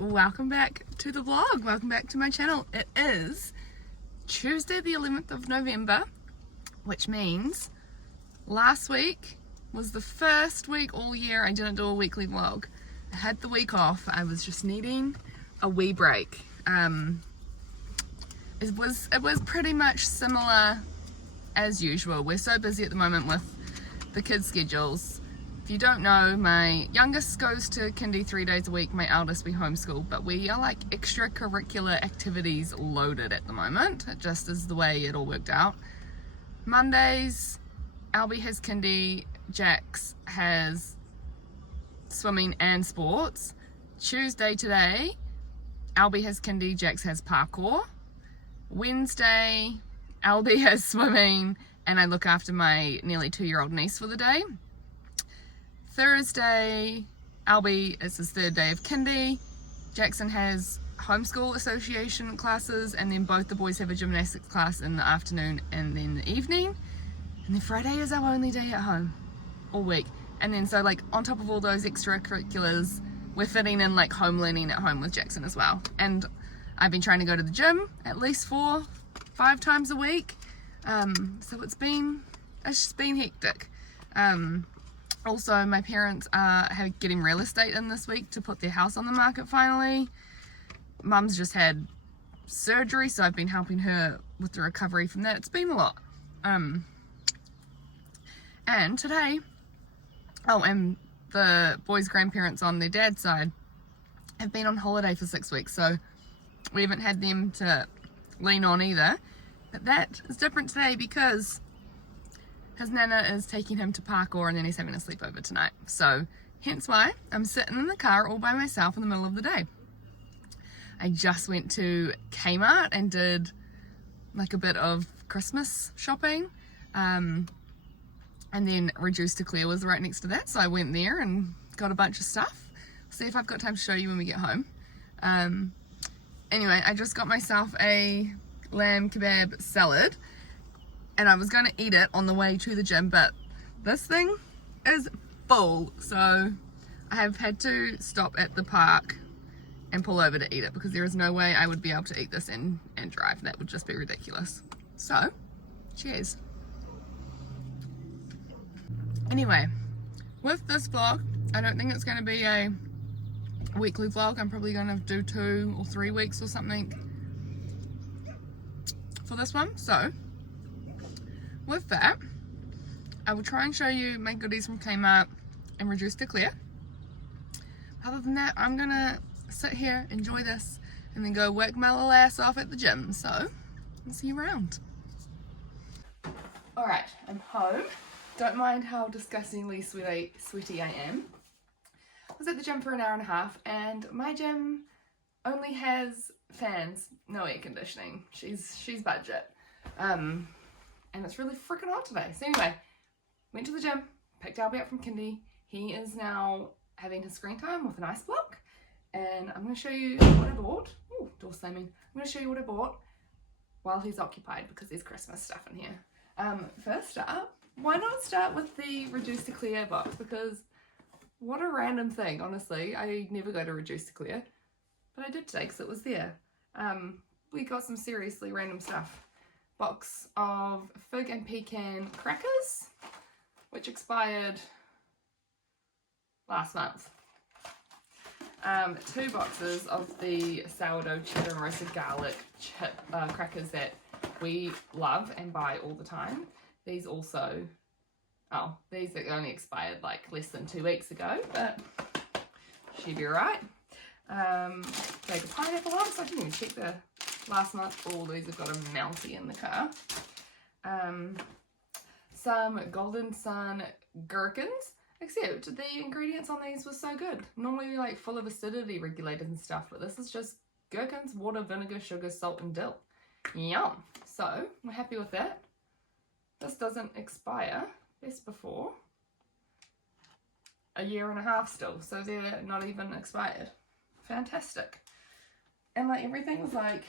welcome back to the vlog. Welcome back to my channel. It is Tuesday the 11th of November, which means last week was the first week all year I didn't do a weekly vlog. I had the week off. I was just needing a wee break. It was pretty much similar as usual. We're so busy at the moment with the kids' schedules. If you don't know, my youngest goes to kindy 3 days a week, my eldest we homeschool, but we are like extracurricular activities loaded at the moment. It just is the way it all worked out. Mondays, Albie has kindy, Jax has swimming and sports. Tuesday today, Albie has kindy, Jax has parkour. Wednesday, Albie has swimming, and I look after my nearly 2-year-old niece for the day. Thursday, Albie is his 3rd day of kindy. Jackson has homeschool association classes, and then both the boys have a gymnastics class in the afternoon and then the evening. And then Friday is our only day at home all week. And then so like on top of all those extracurriculars, we're fitting in like home learning at home with Jackson as well. And I've been trying to go to the gym at least 4-5 times a week. So it's been hectic. Also, my parents are getting real estate in this week to put their house on the market finally. Mum's just had surgery, so I've been helping her with the recovery from that. It's been a lot. And today, and the boys' grandparents on their dad's side have been on holiday for 6 weeks, so we haven't had them to lean on either. But that is different today because his nana is taking him to parkour and then he's having a sleepover tonight. So hence why I'm sitting in the car all by myself in the middle of the day. I just went to Kmart and did like a bit of Christmas shopping. And then Reduced to Clear was right next to that. So I went there and got a bunch of stuff. See if I've got time to show you when we get home. Anyway, I just got myself a lamb kebab salad. And I was going to eat it on the way to the gym, but this thing is full. So I have had to stop at the park and pull over to eat it because there is no way I would be able to eat this and drive. That would just be ridiculous. So, cheers. Anyway, with this vlog, I don't think it's going to be a weekly vlog. I'm probably going to do 2 or 3 weeks or something for this one. So with that, I will try and show you my goodies from Kmart and Reduced to Clear. Other than that, I'm gonna sit here, enjoy this, and then go work my little ass off at the gym. So, I'll see you around. Alright, I'm home. Don't mind how disgustingly sweaty I am. I was at the gym for an hour and a half, and my gym only has fans, no air conditioning. She's budget. And it's really freaking hot today. So anyway, went to the gym, picked Albie up from kindy. He is now having his screen time with an ice block. And I'm going to show you what I bought. Ooh, door slamming. I'm going to show you what I bought while he's occupied because there's Christmas stuff in here. First up, why not start with the Reduced to Clear box? Because what a random thing, honestly. I never go to Reduced to Clear. But I did today because it was there. We got some seriously random stuff. Box of fig and pecan crackers, which expired last month. 2 boxes of the sourdough cheddar and roasted garlic chip crackers that we love and buy all the time. These also, these only expired like less than 2 weeks ago, but she'd be alright. Bag of pineapple lumps. I didn't even check the last month. All these have got a Mountie in the car. Some Golden Sun gherkins, except the ingredients on these were so good. Normally like full of acidity regulators and stuff, but this is just gherkins, water, vinegar, sugar, salt and dill. Yum. So we're happy with that. This doesn't expire. Best before a 1.5 years still, so they're not even expired. Fantastic. And like everything was like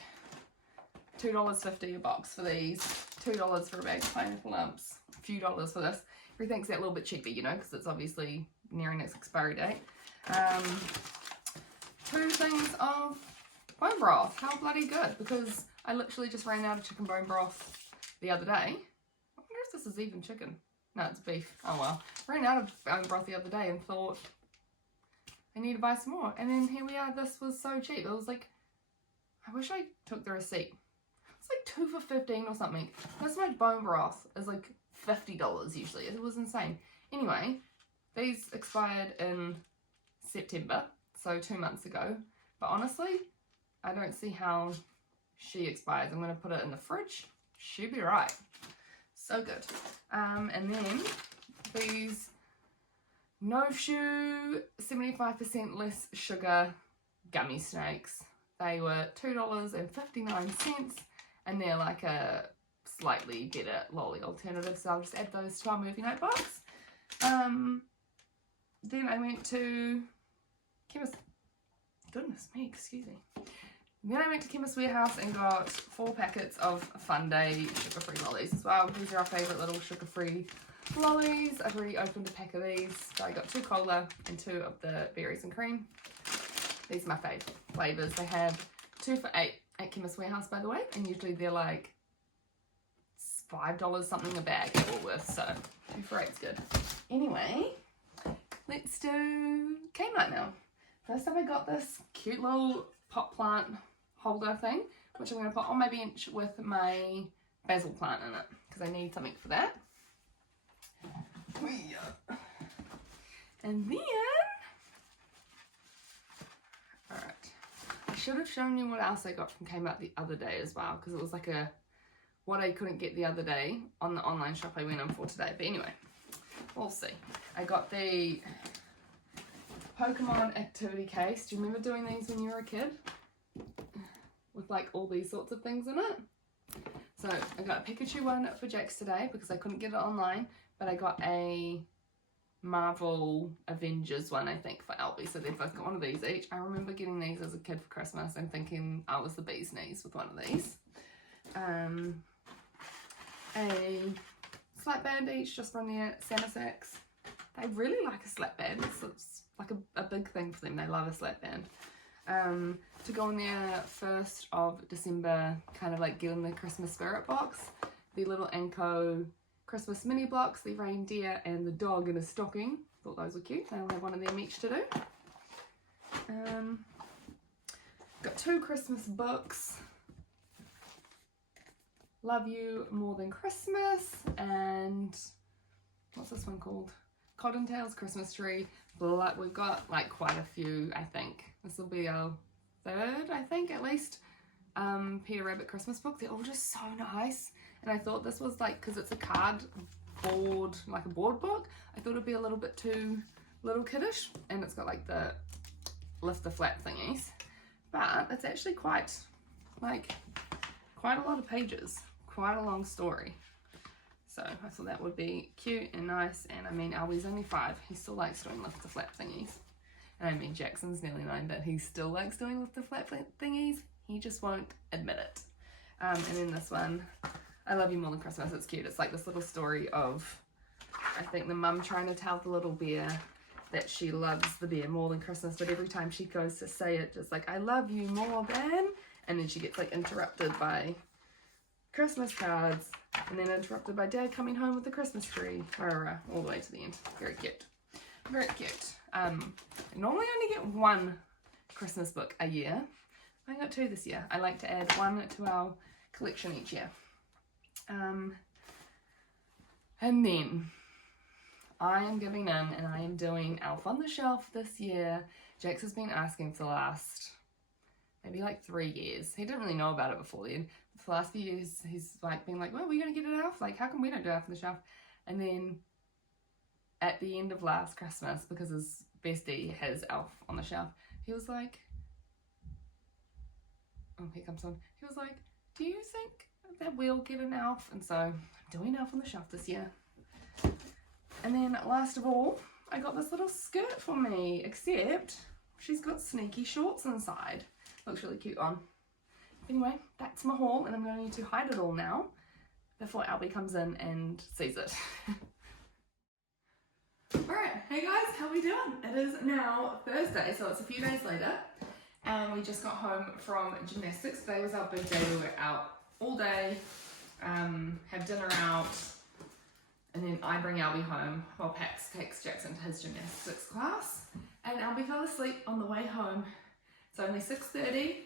$2.50 a box for these, $2 for a bag of pineapple lumps, a few dollars for this. Everything's a little bit cheaper, you know, because it's obviously nearing its expiry date. 2 things of bone broth. How bloody good, because I literally just ran out of chicken bone broth the other day. I wonder if this is even chicken. No, it's beef. Oh well. Ran out of bone broth the other day and thought I need to buy some more. And then here we are. This was so cheap. It was like, I wish I took the receipt. It's like 2 for $15 or something. This much bone broth is like $50 usually. It was insane. Anyway, these expired in September, so 2 months ago. But honestly, I don't see how she expires. I'm going to put it in the fridge. She'll be right. So good. And then these No Shoe 75% less sugar gummy snakes. They were $2.59 and they're like a slightly better lolly alternative, so I'll just add those to our movie night box. Then I went to Chemist, goodness me, excuse me. Then I went to Chemist Warehouse and got 4 packets of Fun Day sugar-free lollies as well. These are our favourite little sugar-free lollies. I've already opened a pack of these. So I got 2 cola and 2 of the berries and cream. These are my favourite flavours. They have 2 for $8 at Chemist Warehouse, by the way, and usually they're like $5 something a bag at Woolworths, so 2 for $8 is good. Anyway, let's do game night now. First up, I got this cute little pot plant holder thing, which I'm going to put on my bench with my basil plant in it, because I need something for that. And then, alright, I should have shown you what else I got from Kmart the other day as well, because it was like what I couldn't get the other day on the online shop I went in for today. But anyway, we'll see. I got the Pokemon activity case. Do you remember doing these when you were a kid? With like all these sorts of things in it. So I got a Pikachu one for Jax today because I couldn't get it online, but I got a Marvel Avengers one, I think, for Albie. So they've both got one of these each. I remember getting these as a kid for Christmas and thinking I was the bee's knees with one of these. A slap band each just from their Santa Sacks. They really like a slap band. It's like a big thing for them. They love a slap band. To go in their 1st of December, kind of like get in the Christmas spirit box, the little Anko Christmas mini blocks, the reindeer and the dog in a stocking. Thought those were cute. They'll have one of them each to do. Got 2 Christmas books. Love You More Than Christmas and what's this one called? Cottontail's Christmas Tree. But we've got like quite a few, I think. This will be our 3rd, I think, at least, Peter Rabbit Christmas book. They're all just so nice. And I thought this was like, because it's a cardboard, like a board book, I thought it'd be a little bit too little kiddish. And it's got like the lift the flap thingies. But it's actually quite a lot of pages. Quite a long story. So I thought that would be cute and nice. And I mean, Albie's only 5. He still likes doing lift the flap thingies. And I mean, Jackson's nearly 9, but he still likes doing lift the flap thingies. He just won't admit it. And then this one, I Love You More Than Christmas. It's cute. It's like this little story of, I think, the mum trying to tell the little bear that she loves the bear more than Christmas, but every time she goes to say it, just like, I love you more than, and then she gets like interrupted by Christmas cards, and then interrupted by Dad coming home with the Christmas tree, all the way to the end. Very cute. Very cute. I normally only get 1 Christmas book a year. I got 2 this year. I like to add 1 to our collection each year. And then I am giving in and I am doing Elf on the Shelf this year. Jax has been asking for the last maybe like 3 years. He didn't really know about it before then. For the last few years, he's like been like, well, we're going to get an Elf? Like, how come we don't do Elf on the Shelf? And then at the end of last Christmas, because his bestie has Elf on the Shelf, he was like, oh, here comes on. He was like, do you think that we'll get an Elf? And so I'm doing Elf on the Shelf this year. And then last of all, I got this little skirt for me, except she's got sneaky shorts inside. Looks really cute on. Anyway, that's my haul, and I'm going to need to hide it all now before Albie comes in and sees it. Alright, hey guys, how we doing? It is now Thursday, so it's a few days later, and we just got home from gymnastics. Today was our big day. We were out all day, have dinner out, and then I bring Albie home while Pax takes Jackson to his gymnastics class. And Albie fell asleep on the way home. It's only 6:30,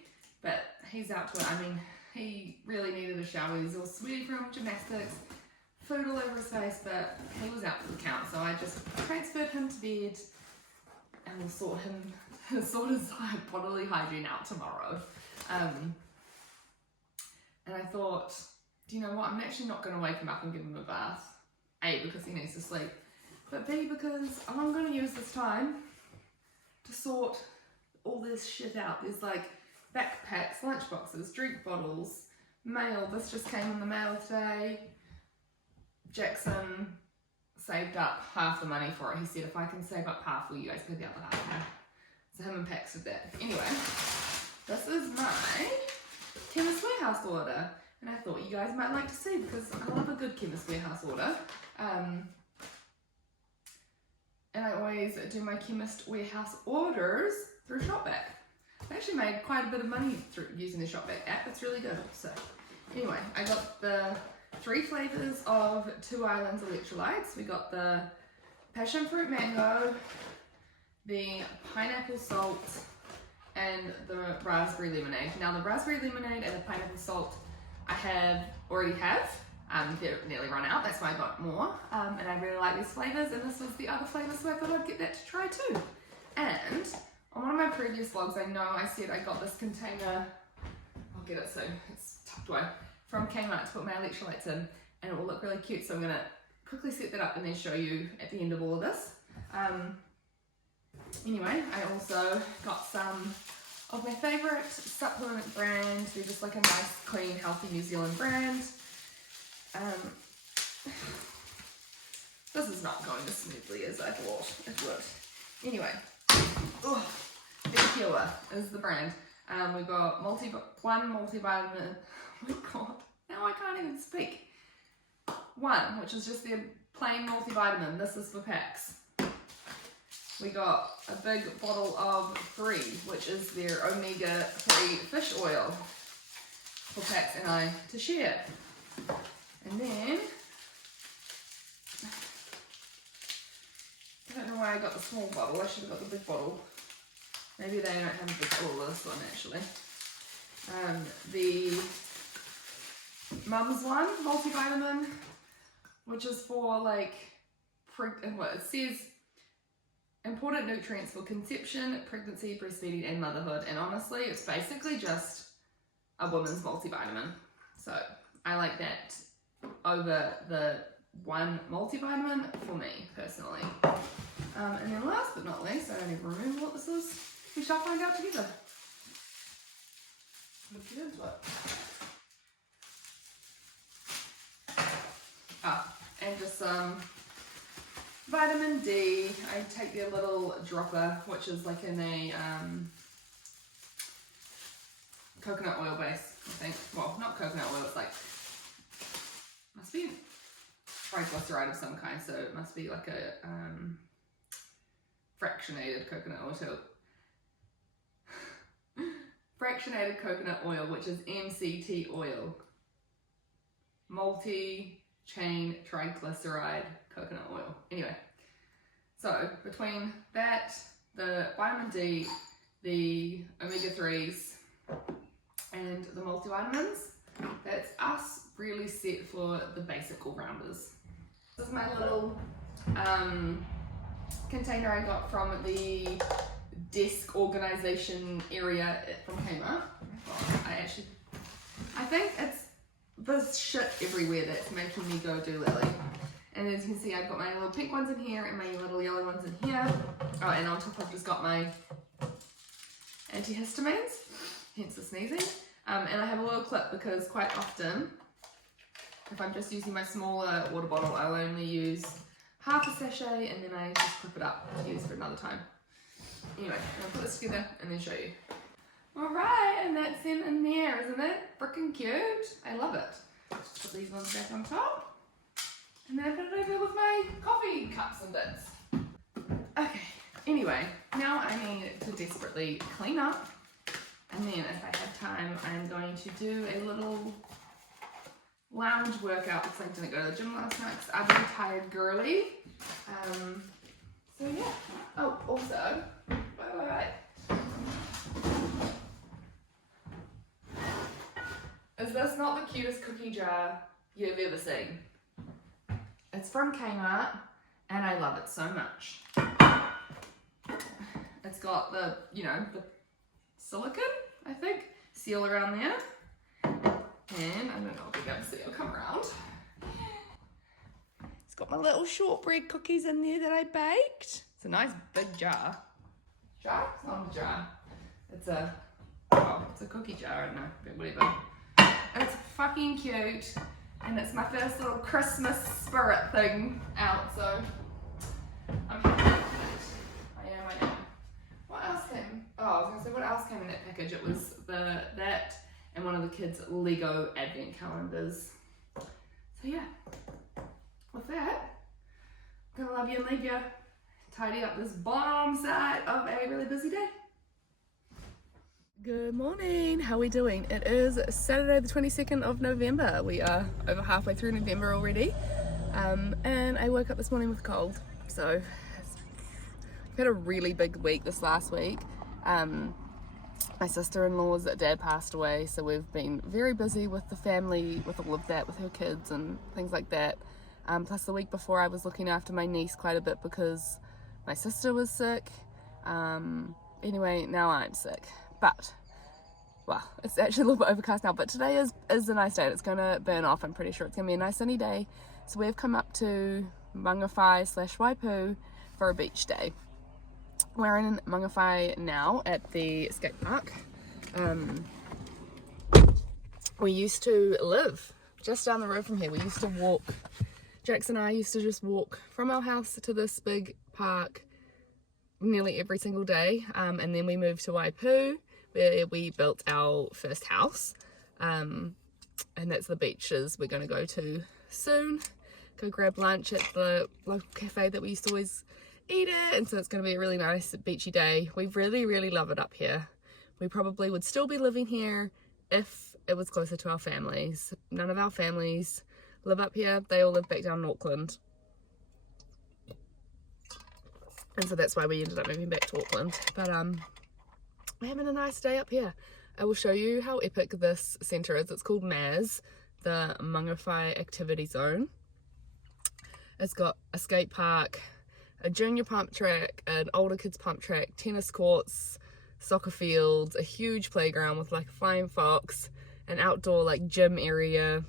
but he's out to it. I mean, he really needed a shower. He's all sweaty from gymnastics, food all over his face, but he was out for the count. So I just transferred him to bed and we'll sort his bodily hygiene out tomorrow. And I thought, do you know what? I'm actually not going to wake him up and give him a bath. A, because he needs to sleep, but B, because I'm going to use this time to sort all this shit out. There's like backpacks, lunchboxes, drink bottles, mail. This just came in the mail today. Jackson saved up half the money for it. He said, if I can save up half, will you guys pay the other half? So him and Pax did that. Anyway, this is my Chemist Warehouse order. And I thought you guys might like to see, because I love a good Chemist Warehouse order. And I always do my Chemist Warehouse orders through Shopback. I actually made quite a bit of money through using the Shopback app. It's really good. So anyway, I got the 3 flavours of 2 Islands electrolytes. We got the passion fruit mango, the pineapple salt, and the raspberry lemonade. Now the raspberry lemonade and the pineapple salt I already have. They're nearly run out, that's why I got more. And I really like these flavours, and this was the other flavour, so I thought I'd get that to try too. And on one of my previous vlogs, I know I said I got this container, I'll get it soon, it's tucked away, from Kmart to put my electrolytes in, and it will look really cute, so I'm going to quickly set that up and then show you at the end of all of this. Anyway, I also got some of my favourite supplement brands. They're just like a nice, clean, healthy New Zealand brand. This is not going as smoothly as I thought it would. Anyway, Be Pure is the brand. We got one multivitamin. Oh my god, now I can't even speak. One, which is just the plain multivitamin. This is for Pax. We got a big bottle of 3, which is their omega-3 fish oil for Pax and I to share. And then, I don't know why I got the small bottle. I should have got the big bottle. Maybe they don't have a big bottle of this one actually. The Mum's One multivitamin, which is for like, what it says, important nutrients for conception, pregnancy, breastfeeding, and motherhood. And honestly, it's basically just a woman's multivitamin. So I like that over the one multivitamin for me, personally. And then last but not least, I don't even remember what this is. We shall find out together. Let's get into it. And just some vitamin D. I take their little dropper, which is like in a coconut oil base, I think. Well, not coconut oil, it's like, must be triglyceride of some kind, so it must be like a fractionated coconut oil too. Fractionated coconut oil, which is MCT oil. Multi-chain triglyceride coconut oil. Anyway, so between that, the vitamin D, the omega-3s, and the multivitamins, that's us really set for the basic all-rounders. This is my little container I got from the desk organization area from Kaale. I think it's this shit everywhere that's making me go do Lily. And as you can see, I've got my little pink ones in here and my little yellow ones in here. Oh, and on top I've just got my antihistamines, hence the sneezing. And I have a little clip because quite often, if I'm just using my smaller water bottle, I'll only use half a sachet and then I just clip it up to use for another time. Anyway, I'll put this together and then show you. Alright, and that's them in there, isn't it? Freaking cute. I love it. Just put these ones back on top. And then I put it over with my coffee cups and bits. Okay, anyway, now I need to desperately clean up And then if I have time, I'm going to do a little lounge workout because I didn't go to the gym last night because I'm a tired girly. So yeah. Oh, also, wait. Is this not the cutest cookie jar you've ever seen? It's from Kmart and I love it so much. It's got the, the silicone, I think, seal around there. And I don't know if you'll be able to see, I'll come around. It's got my little shortbread cookies in there that I baked. It's a nice big jar. Jar? It's not a jar. It's a cookie jar, I don't know, but whatever. It's fucking cute. And it's my first little Christmas spirit thing out, so I'm happy with it. I am. What else came? Oh, I was gonna say, what else came in that package? It was that and one of the kids' Lego advent calendars. So yeah, with that, I'm gonna love you and leave you. Tidy up this bottom side of a really busy day. Good morning, how are we doing? It is Saturday the 22nd of November. We are over halfway through November already. And I woke up this morning with a cold. So we've had a really big week this last week. My sister-in-law's dad passed away, so we've been very busy with the family, with all of that, with her kids and things like that. Plus the week before I was looking after my niece quite a bit because my sister was sick. Anyway, now I'm sick. But, well, it's actually a little bit overcast now, but today is a nice day. It's going to burn off. I'm pretty sure it's going to be a nice sunny day. So we've come up to Mangawhai/Waipu for a beach day. We're in Mangawhai now at the skate park. We used to live just down the road from here. We used to walk, Jax and I used to just walk from our house to this big park nearly every single day. And then we moved to Waipu, where we built our first house. And that's the beaches we're going to go to soon. Go grab lunch at the local cafe that we used to always eat at. And so it's going to be a really nice beachy day. We really love it up here. We probably would still be living here if it was closer to our families. None of our families live up here. They all live back down in Auckland. And so that's why we ended up moving back to Auckland. But we're having a nice day up here. I will show you how epic this centre is. It's called MAZ, the Mangawhai Activity Zone. It's got a skate park, a junior pump track, an older kids pump track, tennis courts, soccer fields, a huge playground with like a flying fox, an outdoor like gym area.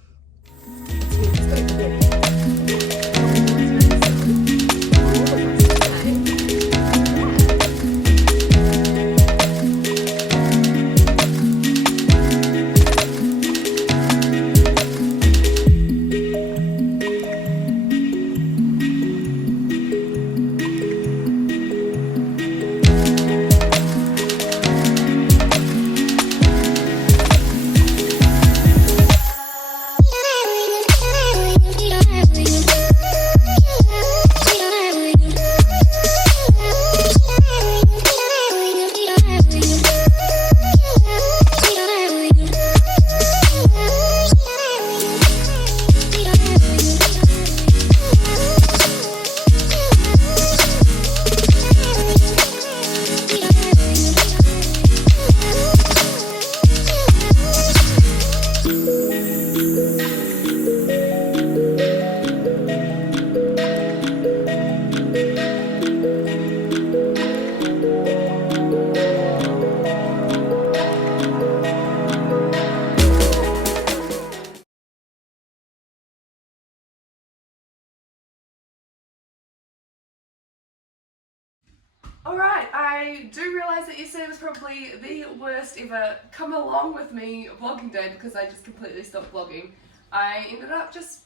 Alright, I do realise that yesterday was probably the worst ever come along with me vlogging day because I just completely stopped vlogging. I ended up just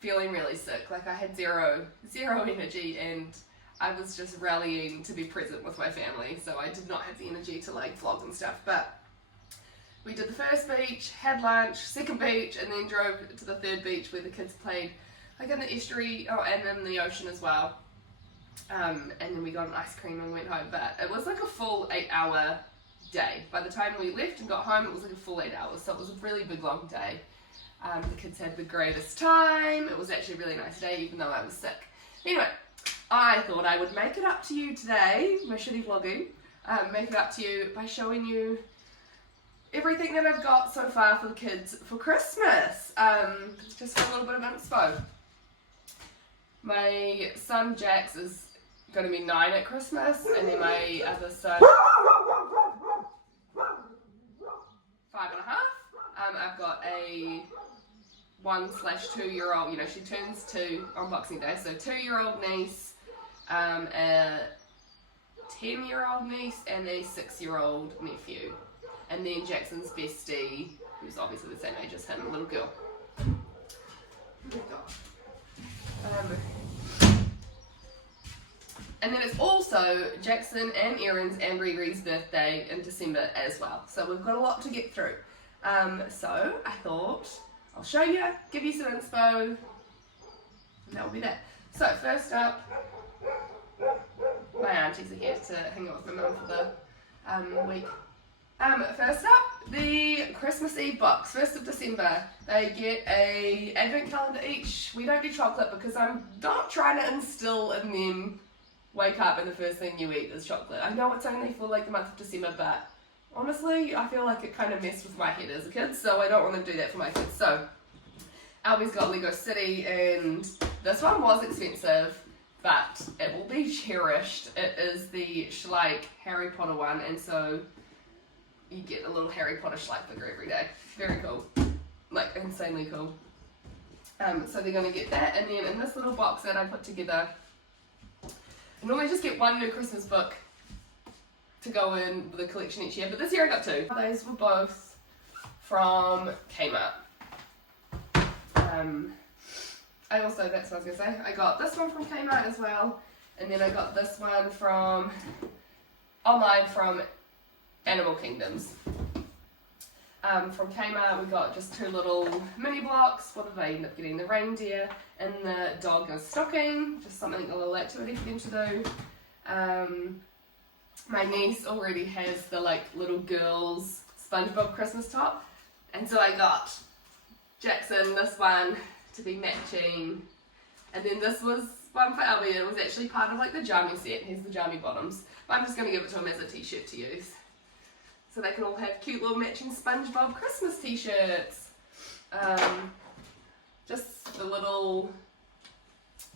feeling really sick, like I had zero energy and I was just rallying to be present with my family, so I did not have the energy to like vlog and stuff. But we did the first beach, had lunch, second beach, and then drove to the third beach where the kids played like in the estuary, and in the ocean as well. And then we got an ice cream and went home, but it was like a full 8-hour day. By the time we left and got home, it was like a full 8 hours, so it was a really big long day. The kids had the greatest time. It was actually a really nice day, even though I was sick. Anyway, I thought I would make it up to you today, my shitty vlogging, make it up to you by showing you everything that I've got so far for the kids for Christmas, just for a little bit of inspo. My son Jax is going to be 9 at Christmas, and then my other son, 5.5. I've got a 1/2-year-old, you know, she turns 2 on Boxing Day, so 2-year-old niece, a 10-year-old niece, and a 6-year-old nephew. And then Jackson's bestie, who's obviously the same age as him, a little girl. And then it's also Jackson and Erin's and Riri's birthday in December as well. So we've got a lot to get through. So I thought I'll show you, give you some inspo, and that will be that. So first up, my aunties are here to hang out with my mum for the week. First up, the Christmas Eve box, 1st of December. They get a advent calendar each. We don't do chocolate because I'm not trying to instill in them, wake up and the first thing you eat is chocolate. I know it's only for like the month of December, but honestly, I feel like it kind of messed with my head as a kid, so I don't want to do that for my kids. So, Albie's got Lego City, and this one was expensive, but it will be cherished. It is the Schleich Harry Potter one, and so you get a little Harry Potter Schleich figure every day. Very cool. Like, insanely cool. So they're going to get that, and then in this little box that I put together, I normally just get one new Christmas book to go in with a collection each year, but this year I got 2. Those were both from Kmart. I also, that's what I was going to say, I got this one from Kmart as well, and then I got this one from online from Animal Kingdoms. From Kmart we got just 2 little mini blocks. What did I end up getting? The reindeer and the dog in a stocking, just something a little activity for them to do. My niece already has the like little girls SpongeBob Christmas top, and so I got Jackson this one to be matching, and then this was one for Albie. It was actually part of like the jammy set. Here's the jammy bottoms, but I'm just going to give it to him as a t-shirt to use, so they can all have cute little matching SpongeBob Christmas t-shirts. Just the little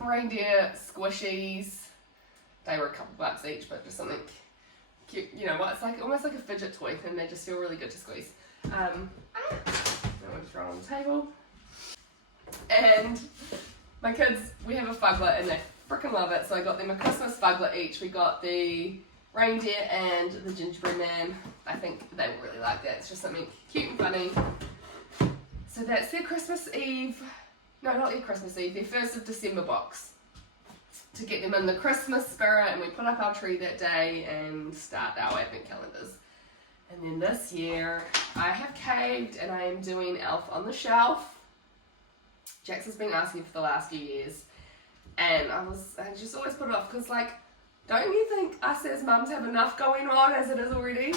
reindeer squishies. They were a couple bucks each, but just something cute. You know what? It's like almost like a fidget toy, and they just feel really good to squeeze. I'm going to throw it on the table. And my kids, we have a fuglet, and they freaking love it. So I got them a Christmas fuglet each. We got the reindeer and the gingerbread man. I think they will really like that. It's just something cute and funny. So that's their Christmas Eve, no, not their Christmas Eve, their 1st of December box, to get them in the Christmas spirit, and we put up our tree that day and start our advent calendars. And then this year, I have caved and I am doing Elf on the Shelf. Jax has been asking for the last few years, and I just always put it off because, like, don't you think us as mums have enough going on as it is already?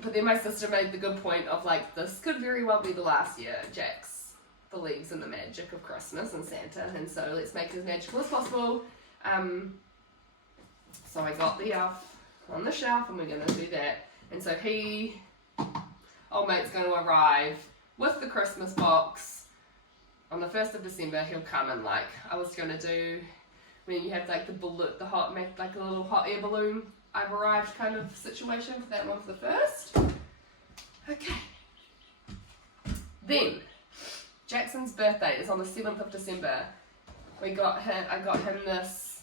But then my sister made the good point of like, this could very well be the last year Jax believes in the magic of Christmas and Santa, and so let's make it as magical as possible. So I got the Elf on the Shelf, and we're going to do that. And so old mate's going to arrive with the Christmas box on the 1st of December. He'll come and like, I was going to do, when you have like the like a little hot air balloon, I've arrived kind of situation for that one for the 1st. Okay. Then, Jackson's birthday is on the 7th of December. I got him this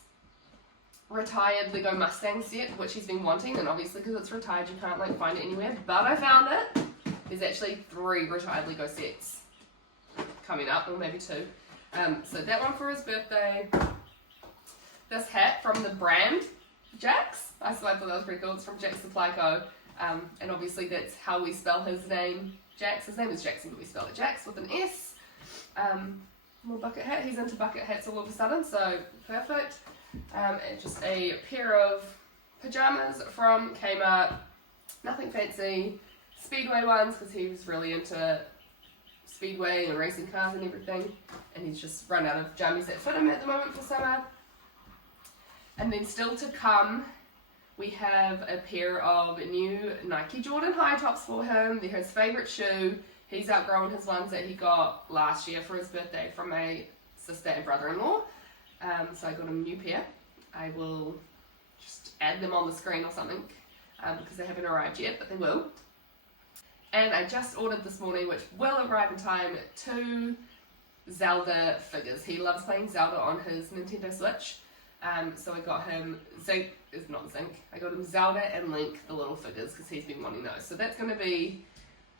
retired Lego Mustang set, which he's been wanting, and obviously because it's retired you can't like find it anywhere, but I found it. There's actually 3 retired Lego sets coming up, or maybe 2. So that one for his birthday. This hat from the brand Jax. I thought that was pretty cool. It's from Jax Supply Co. And obviously that's how we spell his name, Jax. His name is Jackson, but we spell it Jax with an S. Little bucket hat. He's into bucket hats all of a sudden, so perfect. And just a pair of pajamas from Kmart. Nothing fancy. Speedway ones, because he was really into speedway and racing cars and everything, and he's just run out of jammies that fit him at the moment for summer. And then still to come, we have a pair of new Nike Jordan high tops for him. They're his favourite shoe. He's outgrown his ones that he got last year for his birthday from my sister and brother-in-law. So I got him a new pair. I will just add them on the screen or something because they haven't arrived yet, but they will. And I just ordered this morning, which will arrive in time, 2 Zelda figures. He loves playing Zelda on his Nintendo Switch. So I got him I got him Zelda and Link, the little figures, because he's been wanting those. So that's going to be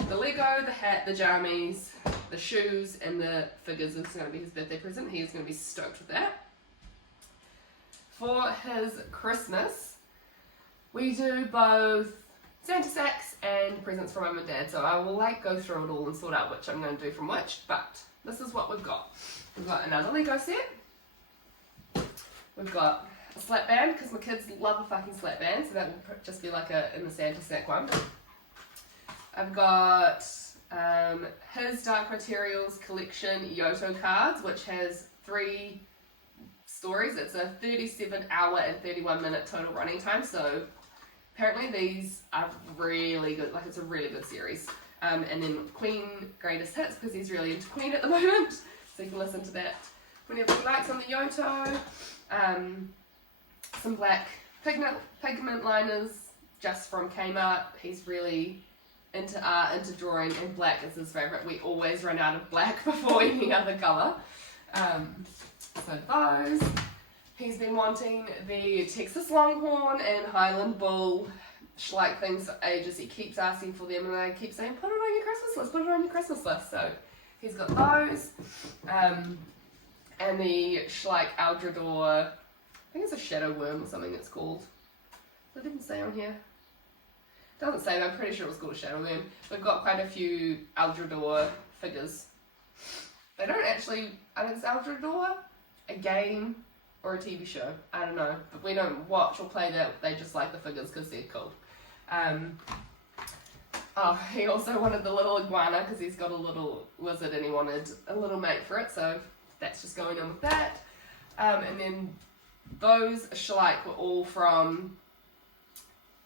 the Lego, the hat, the jammies, the shoes, and the figures. This is going to be his birthday present. He is going to be stoked with that. For his Christmas, we do both Santa sacks and presents from Mum and Dad. So I will go through it all and sort out which I'm going to do from which. But this is what we've got. We've got another Lego set. We've got a slap band, because my kids love a fucking slap band, so that will just be in the Santa sack one. I've got his Dark Materials collection Yoto cards, which has 3 stories. It's a 37-hour and 31-minute total running time, so apparently these are really good, it's a really good series. And then Queen Greatest Hits, because he's really into Queen at the moment, so you can listen to that whenever he likes on the Yoto. Some black pigment liners just from Kmart. He's really into art, into drawing, and black is his favourite. We always run out of black before any other colour. So those. He's been wanting the Texas Longhorn and Highland Bull Schleich things for ages. He keeps asking for them, and I keep saying, put it on your Christmas list, put it on your Christmas list. So he's got those. And the Schleich Aldrador, I think it's a shadow worm or something it's called. It didn't say on here. It doesn't say, but I'm pretty sure it was called a shadow worm. We've got quite a few Aldrador figures. They don't actually, I think it's Aldrador, a game or a TV show. I don't know. But we don't watch or play that. They just like the figures because they're cool. He also wanted the little iguana because he's got a little lizard and he wanted a little mate for it. So that's just going on with that. And then those Schleich were all from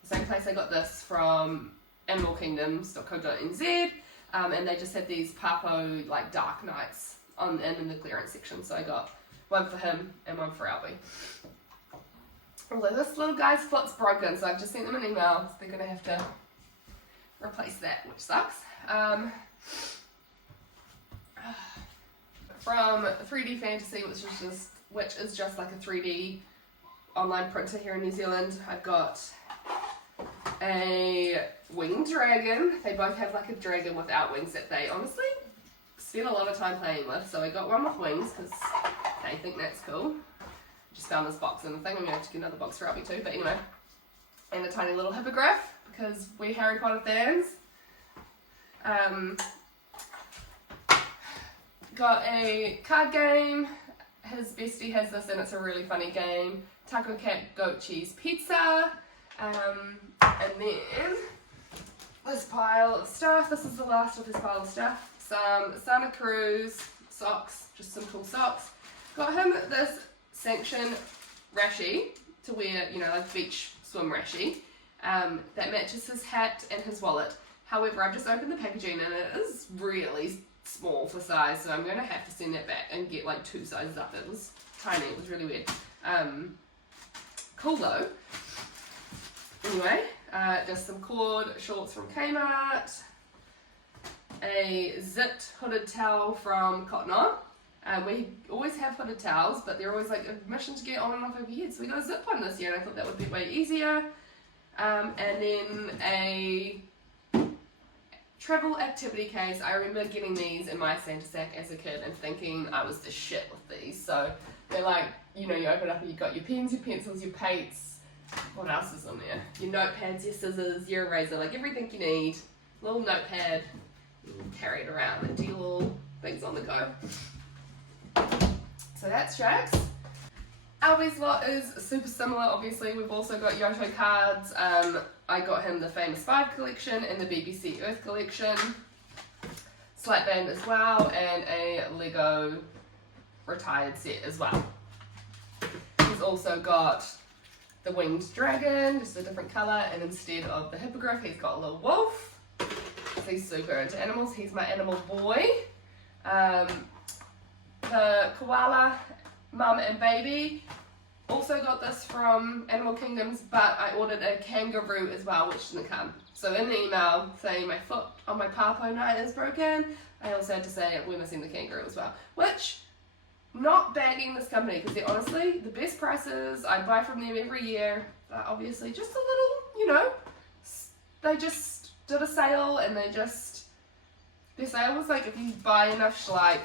the same place I got this from, animalkingdoms.co.nz, and they just had these Papo Dark Knights in the clearance section. So I got one for him and one for Albie. Although this little guy's foot's broken, so I've just sent them an email. So they're going to have to replace that, which sucks. From 3D Fantasy, which is just like a 3D online printer here in New Zealand, I've got a winged dragon. They both have a dragon without wings that they honestly spend a lot of time playing with. So I got one with wings because they think that's cool. Just found this box and the thing. I'm going to have to get another box for Albie too, but anyway. And a tiny little hippogriff because we're Harry Potter fans. Got a card game. His bestie has this and it's a really funny game. Taco Cat Goat Cheese Pizza. And then this pile of stuff. This is the last of his pile of stuff. Some Santa Cruz socks, just some cool socks. Got him this Sanction rashie to wear, beach swim rashie. That matches his hat and his wallet. However, I've just opened the packaging and it is really small for size, so I'm going to have to send that back and get 2 sizes up. It was tiny, it was really weird. Cool though. Anyway, just some cord shorts from Kmart, a zipped hooded towel from Cotton On. We always have hooded towels, but they're always a mission to get on and off over your head, so we got a zip one this year and I thought that would be way easier. And then a travel activity case. I remember getting these in my Santa sack as a kid and thinking I was the shit with these. So they're you open up and you've got your pens, your pencils, your paints. What else is on there? Your notepads, your scissors, your eraser, everything you need. Little notepad. You can carry it around and do your little things on the go. So that's Jack's. Albie's lot is super similar. Obviously, we've also got Yoto cards. I got him the Famous 5 collection and the BBC Earth collection, slat band as well, and a Lego retired set as well. He's also got the winged dragon, just a different colour, and instead of the hippogriff he's got a little wolf. So he's super into animals. He's my animal boy. The koala, mum and baby, also got this from Animal Kingdoms, but I ordered a kangaroo as well, which didn't come. So in the email saying my foot on my papo night is broken, I also had to say we're missing the kangaroo as well, which, not bagging this company, because they're honestly the best prices. I buy from them every year. They're obviously just a little, you know, they just did a sale, and their sale was like, if you buy enough Schleich,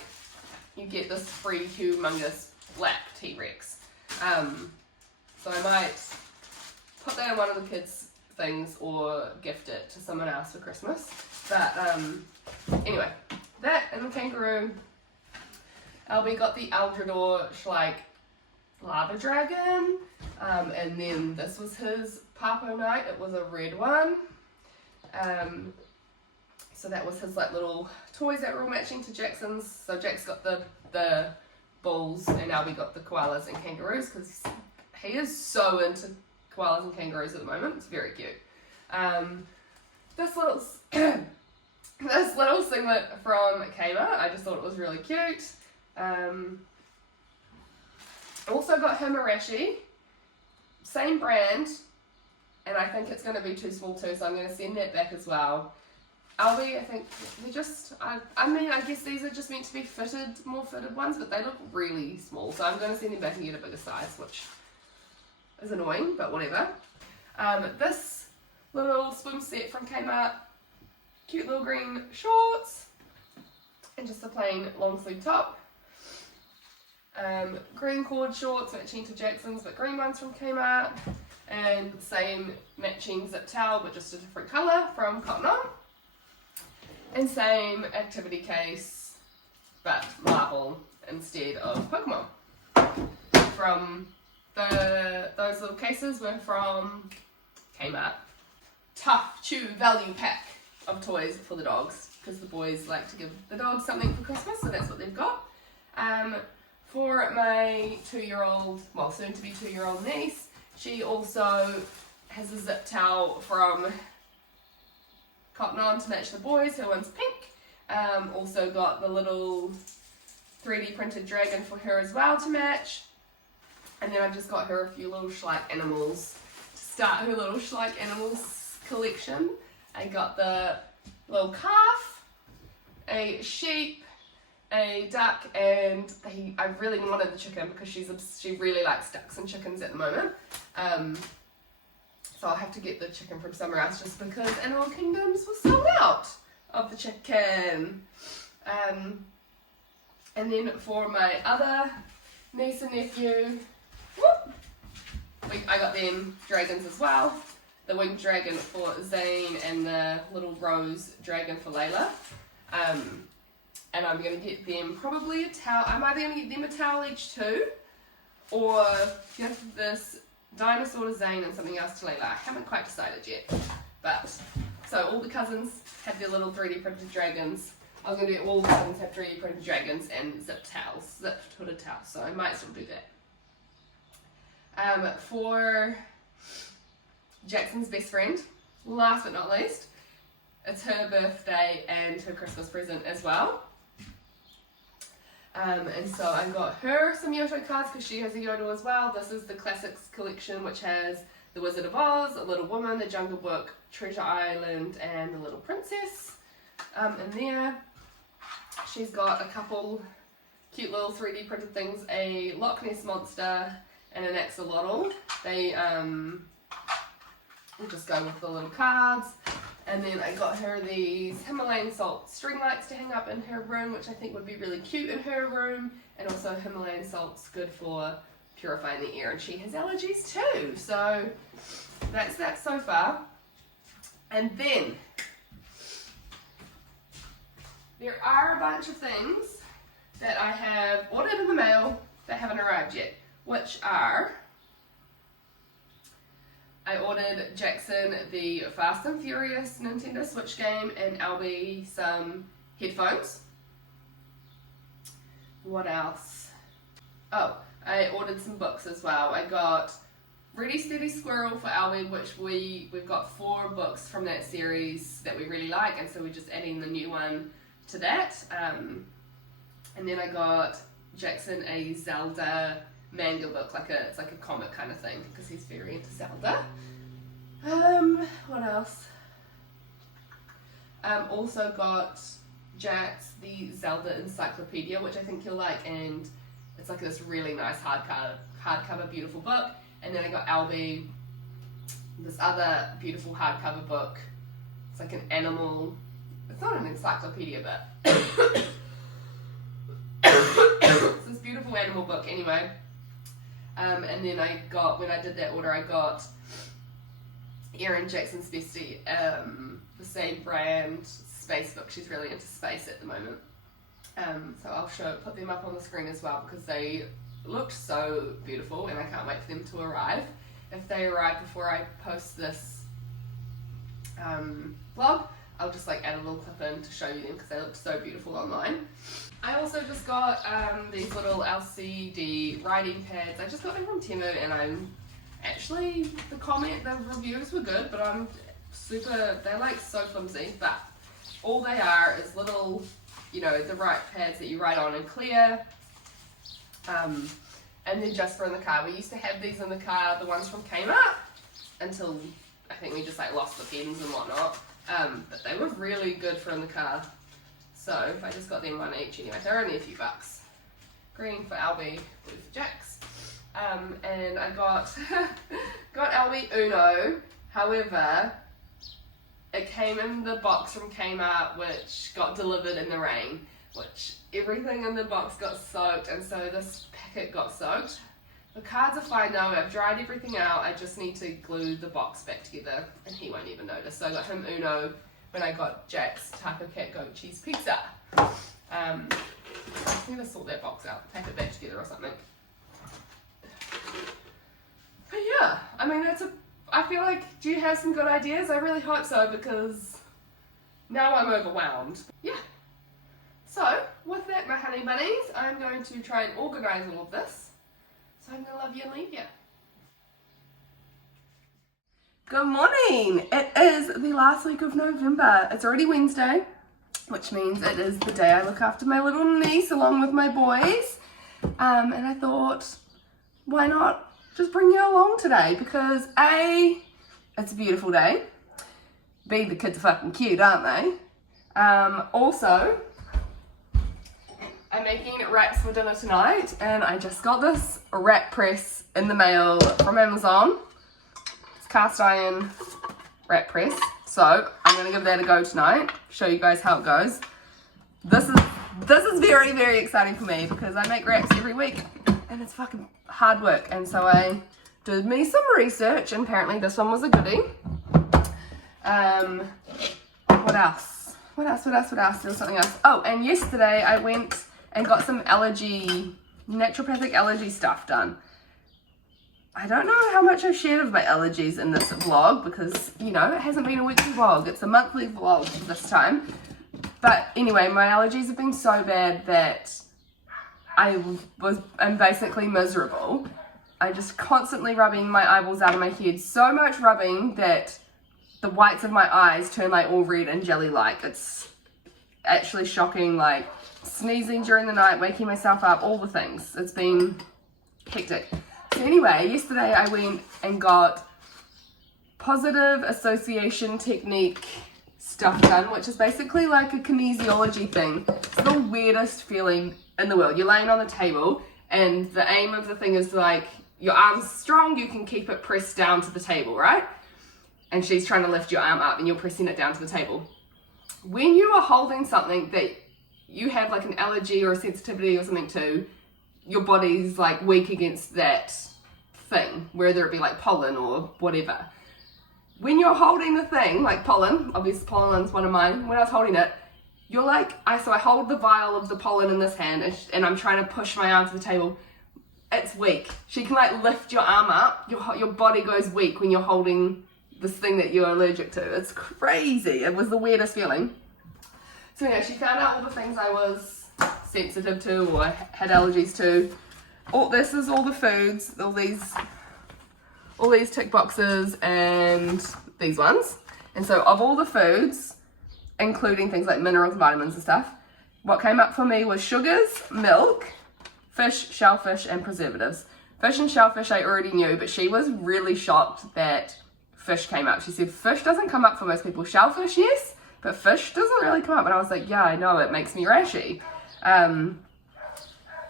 you get this free humongous black T-Rex. So I might put that in one of the kids' things or gift it to someone else for Christmas. But anyway, that and the kangaroo. Albie got the Algidor Schleich lava dragon, and then this was his Papo night. It was a red one. So that was his like little toys that were all matching to Jackson's. So Jack's got the bulls, and Albie got the koalas and kangaroos, because he is so into koalas and kangaroos at the moment. It's very cute. This little this little singlet from Kaale, I just thought it was really cute. Also got him a Rashi, same brand, and I think it's going to be too small too, so I'm going to send that back as well. Albie, I think they're just, I mean, I guess these are just meant to be more fitted ones, but they look really small, so I'm going to send them back and get a bigger size, which is annoying, but whatever. This little swim set from Kmart, cute little green shorts, and just a plain long sleeve top. Green cord shorts matching to Jackson's, but green ones from Kmart, and the same matching zip towel, but just a different colour from Cotton On. And same activity case, but Marvel instead of Pokemon. From those little cases were from Kmart. Tough Chew value pack of toys for the dogs, because the boys like to give the dogs something for Christmas, so that's what they've got. For my 2-year-old, well, soon to be 2-year-old niece, she also has a zip towel from Cotton On to match the boys. Her one's pink. Also got the little 3D printed dragon for her as well to match. And then I've just got her a few little Schleich animals to start her little Schleich animals collection. I got the little calf, a sheep, a duck, and I really wanted the chicken because she really likes ducks and chickens at the moment. So I'll have to get the chicken from somewhere else, just because Animal Kingdoms was sold out of the chicken. And then for my other niece and nephew, I got them dragons as well. The winged dragon for Zane and the little rose dragon for Layla. And I'm going to get them probably a towel. I'm either going to get them a towel each too, or give this dinosaur to Zane and something else to Layla. I haven't quite decided yet. But, so all the cousins have their little 3D printed dragons. I was going to do all the cousins have 3D printed dragons and zip towels, zip hooded towels, so I might still do that. For Jackson's best friend, last but not least, it's her birthday and her Christmas present as well. And so I got her some Yoto cards because she has a Yoto as well. This is the Classics collection, which has The Wizard of Oz, A Little Woman, The Jungle Book, Treasure Island, and The Little Princess. In there, she's got a couple cute little 3D printed things, a Loch Ness Monster and an axolotl. They will just go with the little cards. And then I got her these Himalayan salt string lights to hang up in her room, which I think would be really cute in her room. And also Himalayan salt's good for purifying the air, and she has allergies too. So that's that so far. And then there are a bunch of things that I have ordered in the mail that haven't arrived yet, which are I ordered Jackson the Fast and Furious Nintendo Switch game and Albie some headphones. What else? Oh, I ordered some books as well. I got Ready Steady Squirrel for Albie, which we've got 4 books from that series that we really like, and so we're just adding the new one to that. And then I got Jackson a Zelda manga book, it's like a comic kind of thing, because he's very into Zelda. What else? Also got Jax the Zelda Encyclopedia, which I think you'll like, and it's like this really nice hardcover beautiful book. And then I got Albie this other beautiful hardcover book. It's like an animal, it's not an encyclopedia, but it's this beautiful animal book anyway. And then I got, when I did that order, I got Erin Jackson's bestie, the same brand space book. She's really into space at the moment. So I'll put them up on the screen as well, because they looked so beautiful and I can't wait for them to arrive. If they arrive before I post this vlog, I'll just like add a little clip in to show you them, because they looked so beautiful online. I also just got these little LCD writing pads. I just got them from Temu, and I'm actually, the reviews were good, but they're like so flimsy, but all they are is little, the right pads that you write on and clear, and then just for in the car. We used to have these in the car, the ones from Kmart, until I think we just like lost the pens and whatnot, but they were really good for in the car. So I just got them one each anyway. They're only a few bucks. Green for Albie, blue for Jax. And I got Albie Uno. However, it came in the box from Kmart, which got delivered in the rain, which everything in the box got soaked, and so this packet got soaked. The cards are fine though. I've dried everything out. I just need to glue the box back together, and he won't even notice. So I got him Uno when I got Jack's Taco Cat Goat Cheese Pizza. I need to sort that box out, tape it back together or something. But yeah, I mean, I feel like, do you have some good ideas? I really hope so, because now I'm overwhelmed. Yeah. So, with that, my honey bunnies, I'm going to try and organise all of this. So I'm going to love you and leave you. Good morning! It is the last week of November. It's already Wednesday, which means it is the day I look after my little niece along with my boys. And I thought, why not just bring you along today? Because A, it's a beautiful day. B, the kids are fucking cute, aren't they? Also, I'm making wraps for dinner tonight, and I just got this wrap press in the mail from Amazon. Cast iron wrap press, so I'm gonna give that a go tonight, show you guys how it goes. This is very, very exciting for me, because I make wraps every week and it's fucking hard work, and so I did me some research, and apparently this one was a goodie. What else? There was something else. Oh, and yesterday I went and got some naturopathic allergy stuff done. I don't know how much I've shared of my allergies in this vlog, because, it hasn't been a weekly vlog. It's a monthly vlog this time. But anyway, my allergies have been so bad that I'm basically miserable. I just constantly rubbing my eyeballs out of my head. So much rubbing that the whites of my eyes turn like all red and jelly-like. It's actually shocking, like sneezing during the night, waking myself up, all the things. It's been hectic. So anyway, yesterday I went and got positive association technique stuff done, which is basically like a kinesiology thing. It's the weirdest feeling in the world. You're laying on the table, and the aim of the thing is like, your arm's strong, you can keep it pressed down to the table, right? And she's trying to lift your arm up, and you're pressing it down to the table. When you are holding something that you have like an allergy or a sensitivity or something to, your body's like weak against that thing, whether it be like pollen or whatever. When you're holding the thing, like pollen, obviously pollen's one of mine, when I was holding it, you're like, so I hold the vial of the pollen in this hand, and I'm trying to push my arm to the table, it's weak. She can like lift your arm up. Your body goes weak when you're holding this thing that you're allergic to. It's crazy. It was the weirdest feeling. So yeah, she found out all the things I was sensitive to or had allergies to. This is all the foods, all these tick boxes and these ones. And so of all the foods, including things like minerals and vitamins and stuff, what came up for me was sugars, milk, fish, shellfish, and preservatives. Fish and shellfish I already knew, but she was really shocked that fish came up. She said fish doesn't come up for most people. Shellfish, yes, but fish doesn't really come up. And I was like, yeah, I know, it makes me rashy.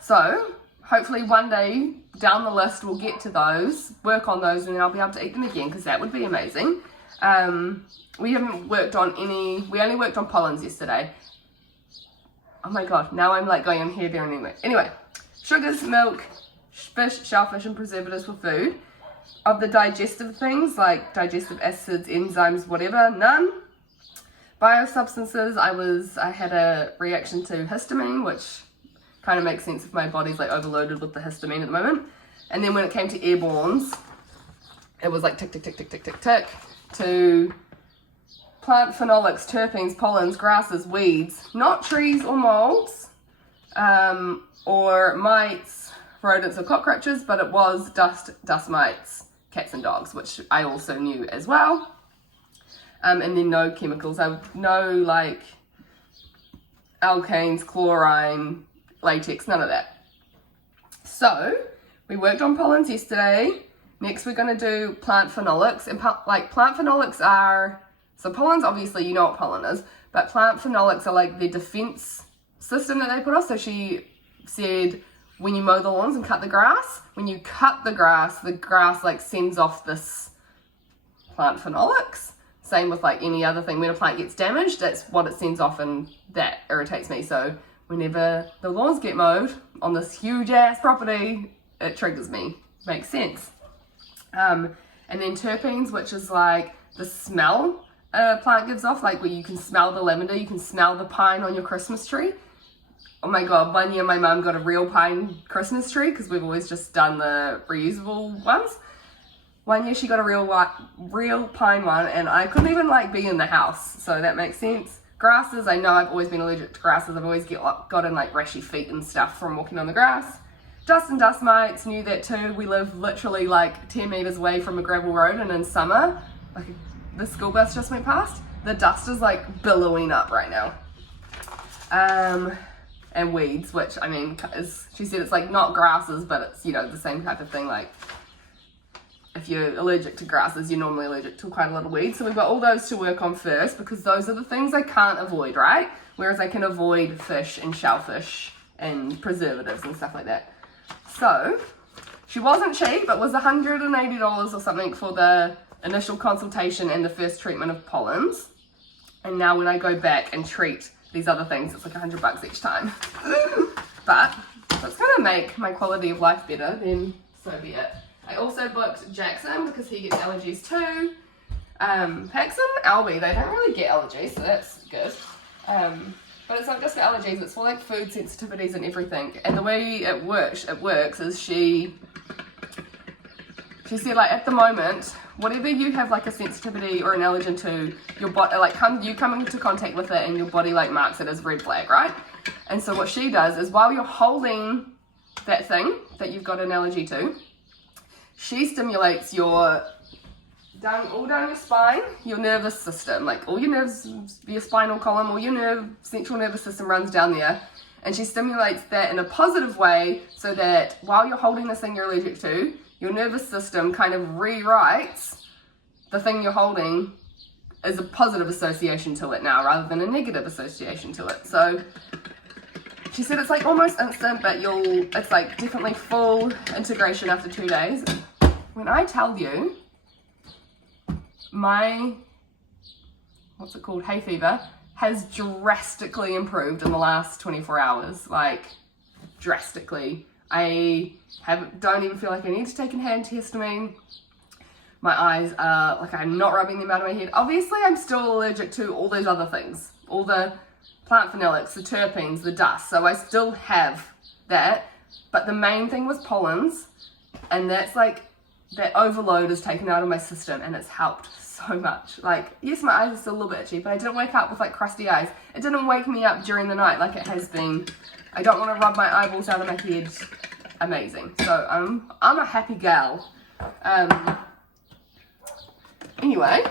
So hopefully one day down the list we'll get to those, work on those, and then I'll be able to eat them again, because that would be amazing. We haven't worked on we only worked on pollens yesterday. Oh my god, now I'm like going in here, there, and anywhere. Anyway, sugars, milk, fish, shellfish, and preservatives for food. Of the digestive things, like digestive acids, enzymes, whatever, none. Biosubstances, I had a reaction to histamine, which kind of makes sense if my body's like overloaded with the histamine at the moment. And then when it came to airbornes, it was like tick, tick, tick, tick, tick, tick, tick, to plant phenolics, terpenes, pollens, grasses, weeds, not trees or molds, or mites, rodents or cockroaches, but it was dust mites, cats and dogs, which I also knew as well. And then no chemicals, no like alkanes, chlorine, latex, none of that. So we worked on pollens yesterday. Next we're going to do plant phenolics, and plant phenolics are, so pollens, obviously you know what pollen is, but plant phenolics are like the defense system that they put off. So she said when you mow the lawns and cut the grass, when you cut the grass like sends off this plant phenolics. Same with like any other thing. When a plant gets damaged, that's what it sends off, and that irritates me. So whenever the lawns get mowed on this huge ass property, it triggers me. Makes sense. And then terpenes, which is like the smell a plant gives off, like where you can smell the lavender, you can smell the pine on your Christmas tree. Oh my god, one year my mum got a real pine Christmas tree, because we've always just done the reusable ones. One year she got a real pine one, and I couldn't even like be in the house, so that makes sense. Grasses, I know I've always been allergic to grasses. I've always gotten like rashy feet and stuff from walking on the grass. Dust and dust mites, knew that too. We live literally like 10 meters away from a gravel road, and in summer, like the school bus just went past, the dust is like billowing up right now. And weeds, which I mean, she said it's like not grasses, but it's, you know, the same type of thing. Like if you're allergic to grasses, you're normally allergic to quite a lot of weeds. So we've got all those to work on first, because those are the things I can't avoid, right? Whereas I can avoid fish and shellfish and preservatives and stuff like that. So she wasn't cheap. It was $180 or something for the initial consultation and the first treatment of pollens. And now when I go back and treat these other things, it's like $100 each time. But if it's gonna make my quality of life better, then so be it. I also booked Jackson because he gets allergies too. Paxton, Albie, they don't really get allergies, so that's good. But it's not just for allergies, it's for like food sensitivities and everything. And the way it works is she said like at the moment, whatever you have like a sensitivity or an allergen to, your body like you come into contact with it and your body like marks it as red flag, right? And so what she does is while you're holding that thing that you've got an allergy to, she stimulates all down your spine, your nervous system, like all your nerves, your spinal column, all your central nervous system runs down there, and she stimulates that in a positive way so that while you're holding this thing you're allergic to, your nervous system kind of rewrites the thing you're holding as a positive association to it now rather than a negative association to it. So she said it's like almost instant, but it's like definitely full integration after 2 days. When I tell you my, what's it called, hay fever, has drastically improved in the last 24 hours, like drastically. I don't even feel like I need to take an antihistamine. My eyes are, like I'm not rubbing them out of my head. Obviously I'm still allergic to all those other things, all the plant phenolics, the terpenes, the dust, so I still have that, but the main thing was pollens, and that's like, that overload is taken out of my system, and it's helped so much. Like, yes, my eyes are still a little bit itchy, but I didn't wake up with like crusty eyes. It didn't wake me up during the night like it has been. I don't want to rub my eyeballs out of my head. Amazing. So I'm a happy gal. Anyway,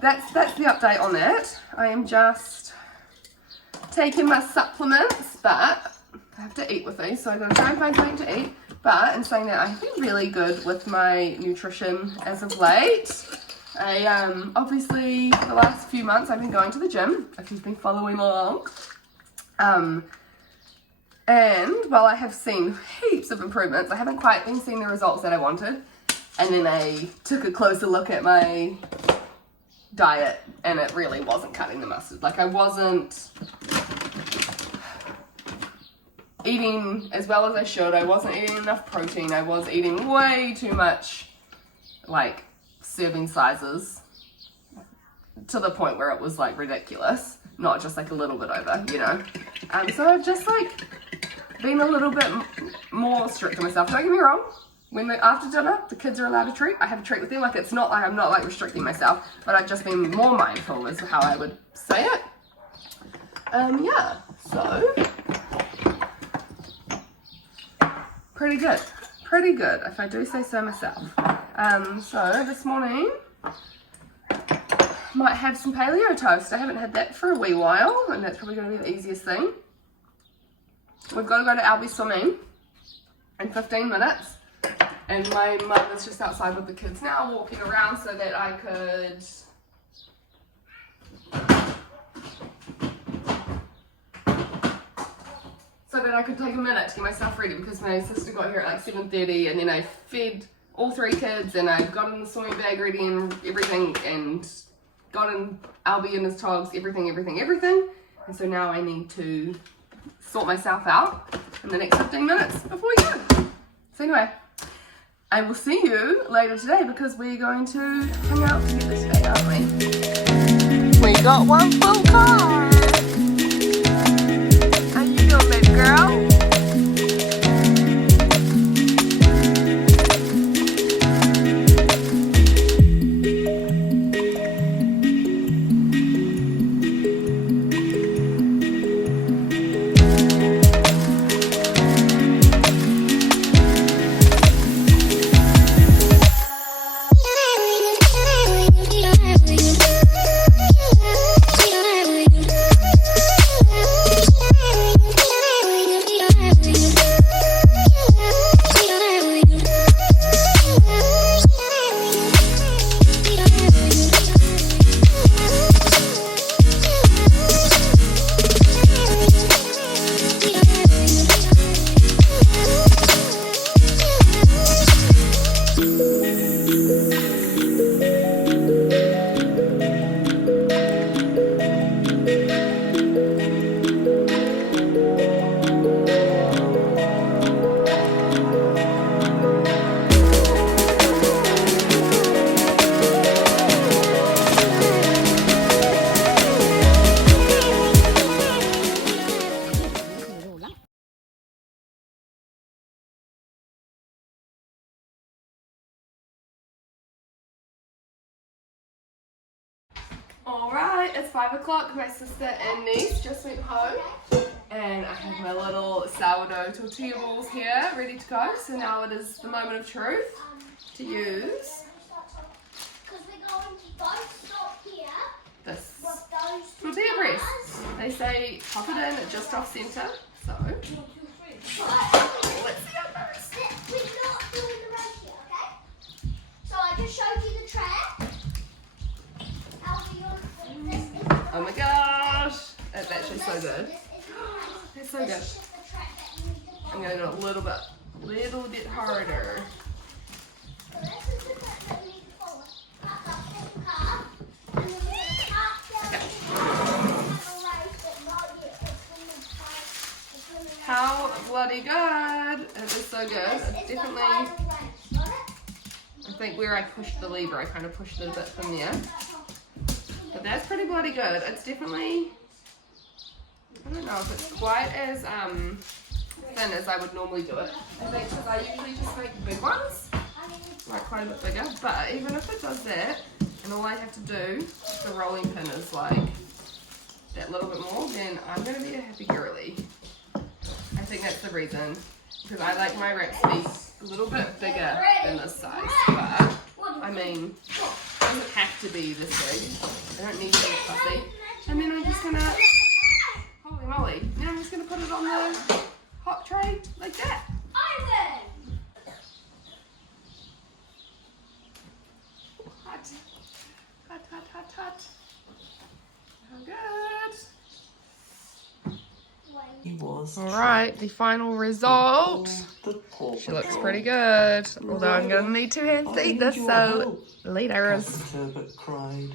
that's the update on that. I am just taking my supplements, but I have to eat with these, so I'm going to try and find something to eat. But in saying that, I've been really good with my nutrition as of late. I obviously for the last few months I've been going to the gym, if you've been following along. And while I have seen heaps of improvements, I haven't quite been seeing the results that I wanted. And then I took a closer look at my diet, and it really wasn't cutting the mustard. Like, I wasn't eating as well as I should. I wasn't eating enough protein. I was eating way too much, like, serving sizes, to the point where it was like ridiculous, not just like a little bit over, you know. So I've just like been a little bit more strict on myself. Don't get me wrong, when after dinner the kids are allowed a treat, I have a treat with them. Like, it's not like I'm not like restricting myself, but I've just been more mindful is how I would say it. Yeah, so pretty good if I do say so myself. So this morning might have some paleo toast. I haven't had that for a wee while, and that's probably going to be the easiest thing. We've got to go to Albie's swimming in 15 minutes, and my mum is just outside with the kids now, walking around so that I could take a minute to get myself ready, because my sister got here at like 7:30, and then I fed all 3 kids, and I got in the swimming bag ready and everything, and got in Albie and his togs, everything. And so now I need to sort myself out in the next 15 minutes before we go. So anyway, I will see you later today, because we're going to hang out together today, aren't we? We got one full car. How you doing, baby girl? Alright, it's 5 o'clock. My sister and niece just went home, and I have my little sourdough tortilla balls here ready to go. So now it is the moment of truth to use this tortilla press. They say pop it in just off centre, so let's see how it goes. We're not doing the race yet, okay? So I just showed you the track. Oh my gosh, that's actually so good. It's so good. I'm gonna do it a little bit harder. How bloody good! It is so good. It's definitely, I think where I pushed the lever, I kind of pushed it a bit from there. But that's pretty bloody good. It's definitely, I don't know if it's quite as thin as I would normally do it. I think because I usually just make big ones, like quite a bit bigger. But even if it does that, and all I have to do, the rolling pin is like that little bit more, then I'm going to be a happy girly. I think that's the reason, because I like my wraps to be a little bit bigger than this size, but I mean, it doesn't have to be this big. I don't need to be fussy. And then I'm just going to, holy moly, now I'm just going to put it on the hot tray like that. Hot. Hot, hot, hot, hot. How good. He was. Alright, the final result. She looks pretty good. Although I'm going to need 2 hands to eat this, so later. Turbot cried.